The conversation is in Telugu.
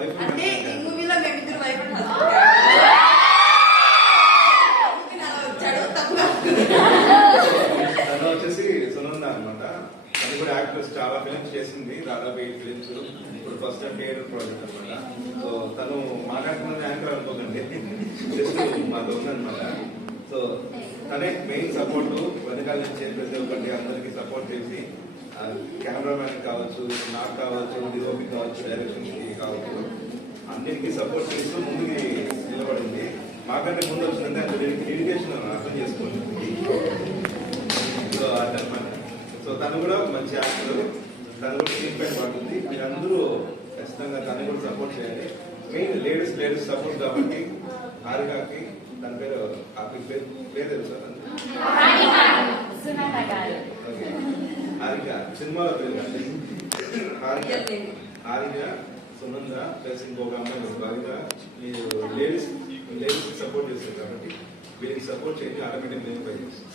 అంటే ఈ మూవీలో మేమిద్దరు వైఫ్ అండ్ తను వచ్చేసి సునంద అనమాట. తను కూడా యాక్టర్స్ చాలా ఫిలిమ్స్ చేసింది, దాదాపు 8 ఫిలిమ్స్. ఇప్పుడు ఫస్ట్ టైం థియేటర్ ప్రాజెక్ట్ అనమాట. సో తను మాట్లాడుతున్నది యాంకర్ అనుకోకండి, జస్ట్ మాతో ఉందనమాట. సో తనే మెయిన్ సపోర్ట్, వెనకాల నుంచి ప్రతి ఒక్కటి అందరికి సపోర్ట్ చేసి, కెమెరామ్యాన్ కావచ్చు, నాకు కావచ్చు, డిఓపి కావచ్చు, డైరెక్షన్ కావచ్చు, అన్నిటికీ సపోర్ట్ చేస్తూ ముందుకి నిలబడింది. మాకంటే ముందు వచ్చిందంటే అది డెడికేషన్ అర్థం చేసుకోండి. సో అదనమాట. సో తను కూడా మంచి యాక్టర్, తను కూడా స్క్రీన్ పైన పడుతుంది. మీరందరూ ఖచ్చితంగా తను కూడా సపోర్ట్ చేయండి. మెయిన్ లేడీస్ సపోర్ట్ కాబట్టి. హారికకి తన పేరు పేరు తెలుసా? ఓకే, హారిక సినిమాలో పేరు కాదు. హారిక, సునంద ప్లస్ ఇంకొక అమ్మాయి హారిక. మీరు లేడీస్ సపోర్ట్ చేస్తారు కాబట్టి వీరికి సపోర్ట్ చేయండి. ఆటోమేటిక్ నేను పై చేస్తాను.